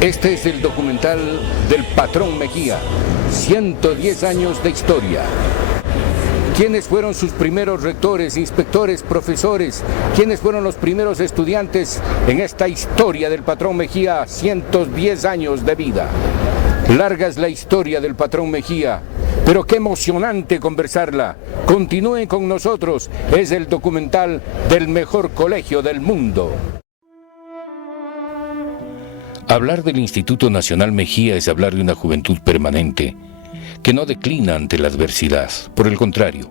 Este es el documental del Patrón Mejía, 110 años de historia. ¿Quiénes fueron sus primeros rectores, inspectores, profesores? ¿Quiénes fueron los primeros estudiantes en esta historia del Patrón Mejía, 110 años de vida? Larga es la historia del Patrón Mejía, pero qué emocionante conversarla. Continúen con nosotros, es el documental del mejor colegio del mundo. Hablar del Instituto Nacional Mejía es hablar de una juventud permanente, que no declina ante la adversidad. Por el contrario,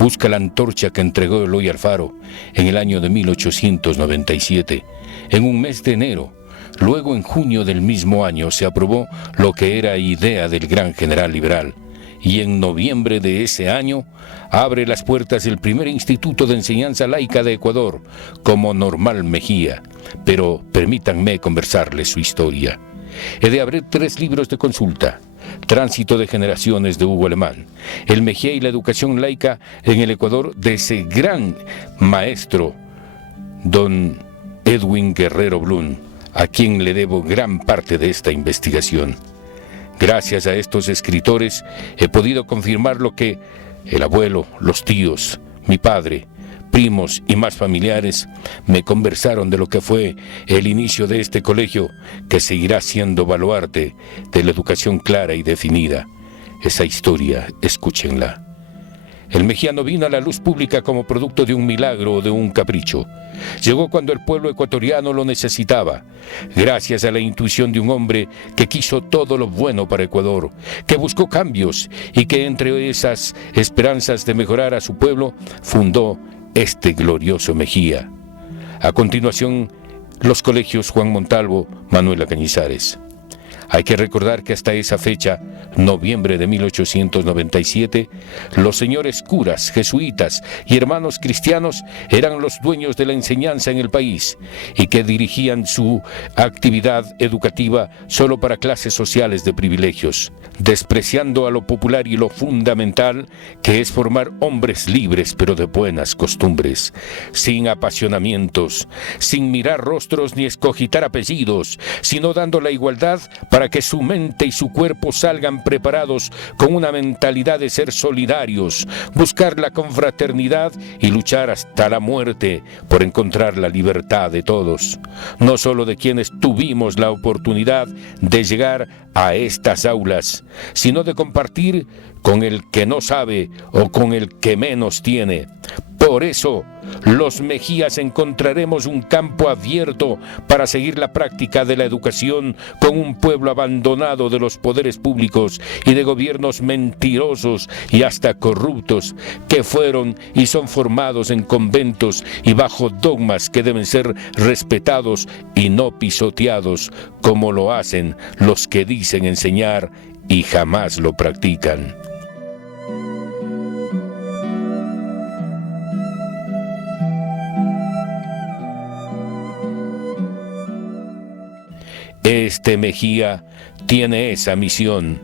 busca la antorcha que entregó Eloy Alfaro en el año de 1897, en un mes de enero. Luego, en junio del mismo año, se aprobó lo que era idea del gran general liberal, y en noviembre de ese año abre las puertas el primer instituto de enseñanza laica de Ecuador, como Normal Mejía. Pero permítanme conversarles su historia. He de abrir 3 libros de consulta: Tránsito de generaciones de Hugo Alemán, El Mejía y la educación laica en el Ecuador, de ese gran maestro, don Edwin Guerrero Blum, a quien le debo gran parte de esta investigación. Gracias a estos escritores he podido confirmar lo que el abuelo, los tíos, mi padre, primos y más familiares me conversaron de lo que fue el inicio de este colegio, que seguirá siendo baluarte de la educación clara y definida. Esa historia, escúchenla. El Mejía no vino a la luz pública como producto de un milagro o de un capricho. Llegó cuando el pueblo ecuatoriano lo necesitaba, gracias a la intuición de un hombre que quiso todo lo bueno para Ecuador, que buscó cambios y que entre esas esperanzas de mejorar a su pueblo fundó este glorioso Mejía. A continuación, los colegios Juan Montalvo, Manuela Cañizares. Hay que recordar que hasta esa fecha, noviembre de 1897, los señores curas, jesuitas y hermanos cristianos eran los dueños de la enseñanza en el país y que dirigían su actividad educativa solo para clases sociales de privilegios, despreciando a lo popular y lo fundamental, que es formar hombres libres pero de buenas costumbres, sin apasionamientos, sin mirar rostros ni escogitar apellidos, sino dando la igualdad para que su mente y su cuerpo salgan preparados con una mentalidad de ser solidarios, buscar la confraternidad y luchar hasta la muerte por encontrar la libertad de todos, no solo de quienes tuvimos la oportunidad de llegar a estas aulas, sino de compartir con el que no sabe o con el que menos tiene. Por eso, los Mejías encontraremos un campo abierto para seguir la práctica de la educación con un pueblo abandonado de los poderes públicos y de gobiernos mentirosos y hasta corruptos, que fueron y son formados en conventos y bajo dogmas que deben ser respetados y no pisoteados, como lo hacen los que dicen enseñar y jamás lo practican. Este Mejía tiene esa misión,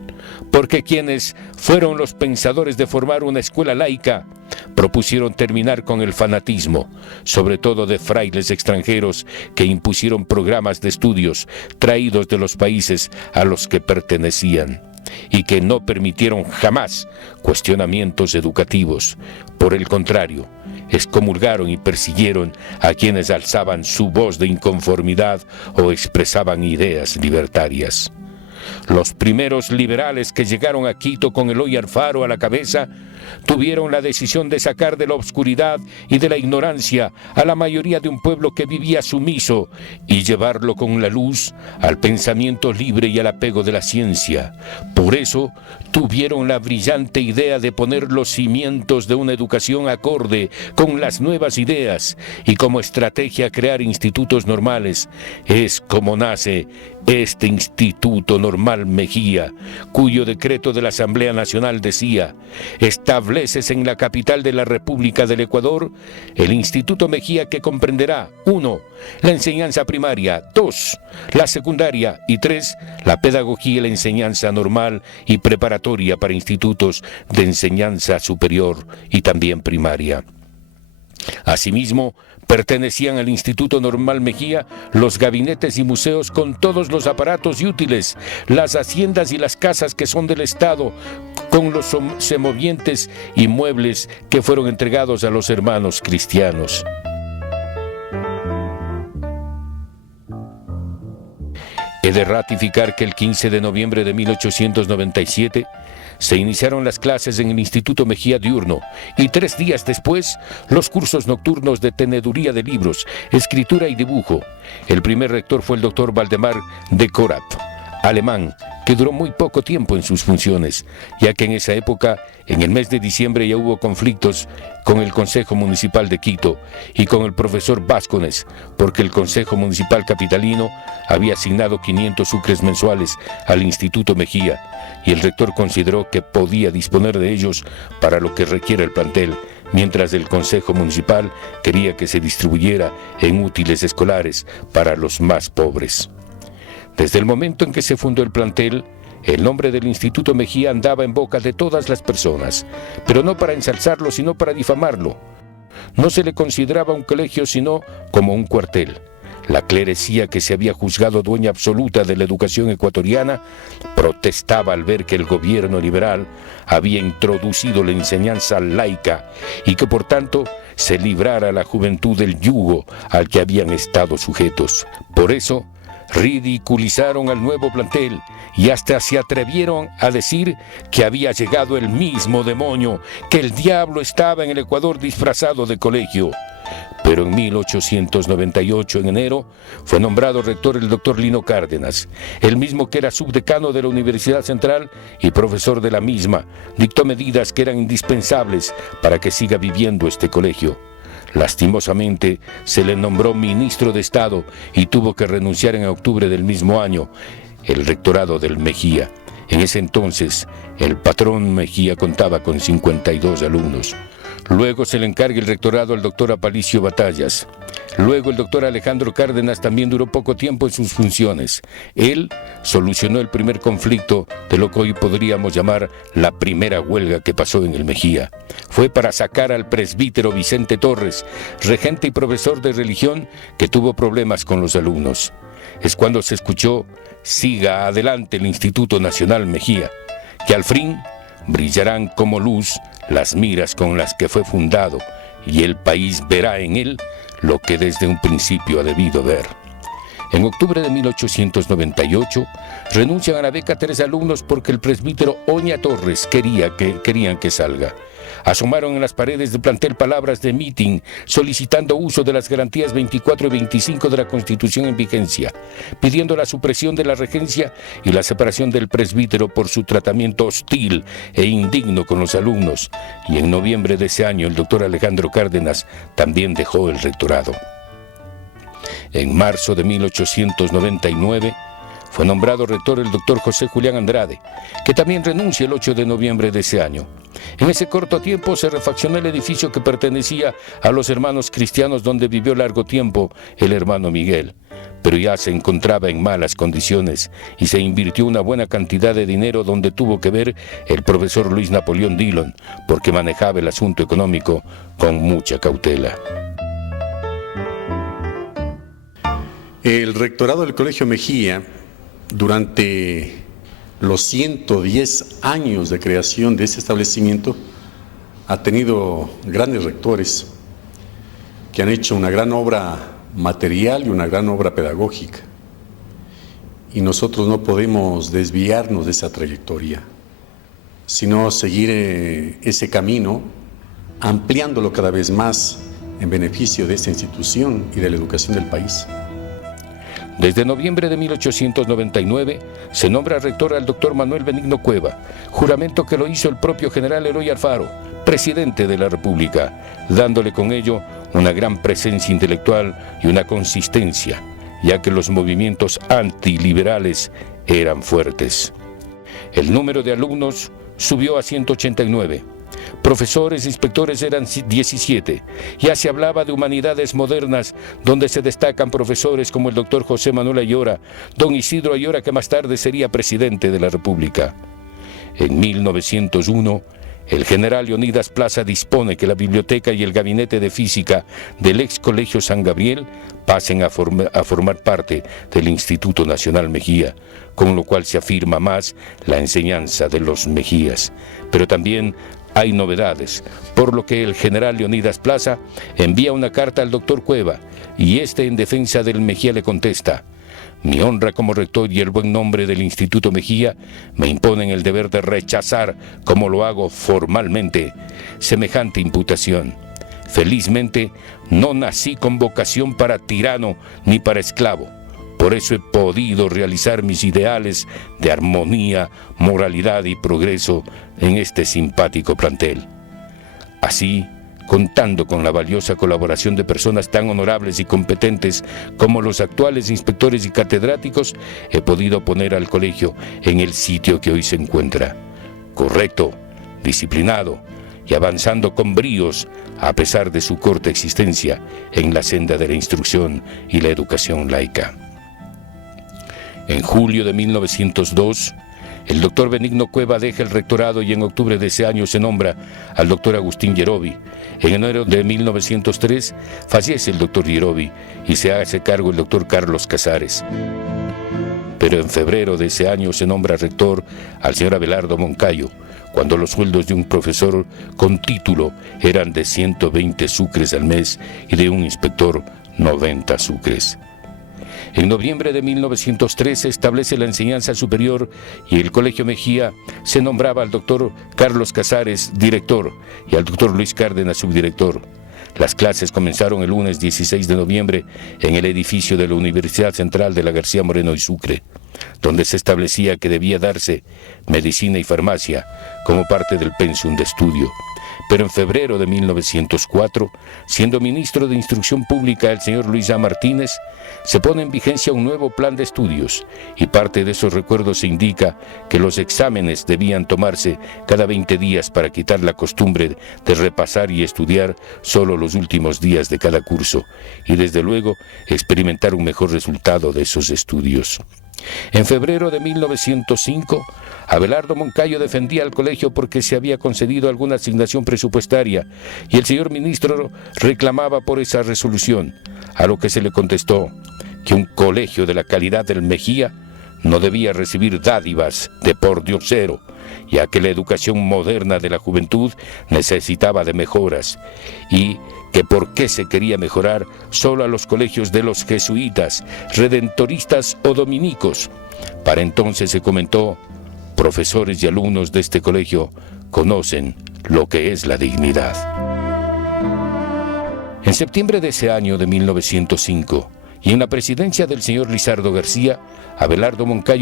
porque quienes fueron los pensadores de formar una escuela laica propusieron terminar con el fanatismo, sobre todo de frailes extranjeros que impusieron programas de estudios traídos de los países a los que pertenecían y que no permitieron jamás cuestionamientos educativos. Por el contrario, excomulgaron y persiguieron a quienes alzaban su voz de inconformidad o expresaban ideas libertarias. Los primeros liberales que llegaron a Quito con Eloy Alfaro a la cabeza tuvieron la decisión de sacar de la oscuridad y de la ignorancia a la mayoría de un pueblo que vivía sumiso y llevarlo con la luz al pensamiento libre y al apego de la ciencia. Por eso tuvieron la brillante idea de poner los cimientos de una educación acorde con las nuevas ideas, y como estrategia crear institutos normales. Es como nace este Instituto Normal Mejía, cuyo decreto de la Asamblea Nacional decía: estableces en la capital de la República del Ecuador el Instituto Mejía, que comprenderá 1. La enseñanza primaria, 2. La secundaria y 3. La pedagogía y la enseñanza normal y preparatoria para institutos de enseñanza superior y también primaria. Asimismo, pertenecían al Instituto Normal Mejía los gabinetes y museos con todos los aparatos y útiles, las haciendas y las casas que son del Estado, con los semovientes y muebles que fueron entregados a los hermanos cristianos. He de ratificar que el 15 de noviembre de 1897 se iniciaron las clases en el Instituto Mejía Diurno, y 3 días después los cursos nocturnos de teneduría de libros, escritura y dibujo. El primer rector fue el doctor Valdemar de Corap, alemán, que duró muy poco tiempo en sus funciones, ya que en esa época, en el mes de diciembre, ya hubo conflictos con el Consejo Municipal de Quito y con el profesor Vázquez, porque el Consejo Municipal Capitalino había asignado 500 sucres mensuales al Instituto Mejía, y el rector consideró que podía disponer de ellos para lo que requiere el plantel, mientras el Consejo Municipal quería que se distribuyera en útiles escolares para los más pobres. Desde el momento en que se fundó el plantel, el nombre del Instituto Mejía andaba en boca de todas las personas, pero no para ensalzarlo, sino para difamarlo. No se le consideraba un colegio, sino como un cuartel. La clerecía, que se había juzgado dueña absoluta de la educación ecuatoriana, protestaba al ver que el gobierno liberal había introducido la enseñanza laica y que por tanto se librara a la juventud del yugo al que habían estado sujetos. Por eso ridiculizaron al nuevo plantel y hasta se atrevieron a decir que había llegado el mismo demonio, que el diablo estaba en el Ecuador disfrazado de colegio. Pero en 1898, en enero, fue nombrado rector el doctor Lino Cárdenas, el mismo que era subdecano de la Universidad Central y profesor de la misma. Dictó medidas que eran indispensables para que siga viviendo este colegio. Lastimosamente, se le nombró ministro de Estado y tuvo que renunciar en octubre del mismo año el rectorado del Mejía. En ese entonces, el patrón Mejía contaba con 52 alumnos. Luego se le encarga el rectorado al doctor Aparicio Batallas. Luego el doctor Alejandro Cárdenas también duró poco tiempo en sus funciones. Él solucionó el primer conflicto de lo que hoy podríamos llamar la primera huelga que pasó en el Mejía. Fue para sacar al presbítero Vicente Torres, regente y profesor de religión, que tuvo problemas con los alumnos. Es cuando se escuchó: siga adelante el Instituto Nacional Mejía, que al fin brillarán como luz las miras con las que fue fundado, y el país verá en él lo que desde un principio ha debido ver. En octubre de 1898 renuncian a la beca 3 alumnos porque el presbítero Oña Torres querían que salga. Asomaron en las paredes del plantel palabras de mitin solicitando uso de las garantías 24 y 25 de la Constitución en vigencia, pidiendo la supresión de la regencia y la separación del presbítero por su tratamiento hostil e indigno con los alumnos. Y en noviembre de ese año el doctor Alejandro Cárdenas también dejó el rectorado. En marzo de 1899 fue nombrado rector el doctor José Julián Andrade, que también renuncia el 8 de noviembre de ese año. En ese corto tiempo se refaccionó el edificio que pertenecía a los hermanos cristianos, donde vivió largo tiempo el hermano Miguel, pero ya se encontraba en malas condiciones y se invirtió una buena cantidad de dinero, donde tuvo que ver el profesor Luis Napoleón Dillon, porque manejaba el asunto económico con mucha cautela. El rectorado del Colegio Mejía, durante los 110 años de creación de este establecimiento, ha tenido grandes rectores que han hecho una gran obra material y una gran obra pedagógica. Y nosotros no podemos desviarnos de esa trayectoria. sino seguir ese camino, ampliándolo cada vez más en beneficio de esta institución y de la educación del país. Desde noviembre de 1899 se nombra rector al doctor Manuel Benigno Cueva, juramento que lo hizo el propio general Eloy Alfaro, presidente de la República, dándole con ello una gran presencia intelectual y una consistencia, ya que los movimientos antiliberales eran fuertes. El número de alumnos subió a 189. Profesores e inspectores eran 17. Ya se hablaba de humanidades modernas, donde se destacan profesores como el doctor José Manuel Ayora, don Isidro Ayora, que más tarde sería presidente de la República. En 1901, el general Leonidas Plaza dispone que la biblioteca y el gabinete de física del ex Colegio San Gabriel pasen a formar parte del Instituto Nacional Mejía, con lo cual se afirma más la enseñanza de los Mejías. Pero también hay novedades, por lo que el general Leonidas Plaza envía una carta al doctor Cueva, y este en defensa del Mejía le contesta: mi honra como rector y el buen nombre del Instituto Mejía me imponen el deber de rechazar, como lo hago formalmente, semejante imputación. Felizmente, no nací con vocación para tirano ni para esclavo. Por eso he podido realizar mis ideales de armonía, moralidad y progreso en este simpático plantel. Así, contando con la valiosa colaboración de personas tan honorables y competentes como los actuales inspectores y catedráticos, he podido poner al colegio en el sitio que hoy se encuentra, correcto, disciplinado y avanzando con bríos, a pesar de su corta existencia, en la senda de la instrucción y la educación laica. En julio de 1902, el doctor Benigno Cueva deja el rectorado y en octubre de ese año se nombra al doctor Agustín Yerovi. En enero de 1903 fallece el doctor Yerovi y se hace cargo el doctor Carlos Casares. Pero en febrero de ese año se nombra rector al señor Abelardo Moncayo, cuando los sueldos de un profesor con título eran de 120 sucres al mes y de un inspector 90 sucres. En noviembre de 1903 se establece la enseñanza superior y el Colegio Mejía se nombraba al doctor Carlos Casares director y al doctor Luis Cárdenas subdirector. Las clases comenzaron el lunes 16 de noviembre en el edificio de la Universidad Central de la García Moreno y Sucre, donde se establecía que debía darse medicina y farmacia como parte del pensum de estudio. Pero en febrero de 1904, siendo ministro de Instrucción Pública el señor Luis A. Martínez, se pone en vigencia un nuevo plan de estudios y parte de esos recuerdos se indica que los exámenes debían tomarse cada 20 días para quitar la costumbre de repasar y estudiar solo los últimos días de cada curso y desde luego experimentar un mejor resultado de esos estudios. En febrero de 1905, Abelardo Moncayo defendía al colegio porque se había concedido alguna asignación presupuestaria y el señor ministro reclamaba por esa resolución, a lo que se le contestó que un colegio de la calidad del Mejía no debía recibir dádivas de pordiosero, ya que la educación moderna de la juventud necesitaba de mejoras y que por qué se quería mejorar solo a los colegios de los jesuitas, redentoristas o dominicos. Para entonces se comentó: profesores y alumnos de este colegio conocen lo que es la dignidad. En septiembre de ese año de 1905, y en la presidencia del señor Lizardo García, Abelardo Moncayo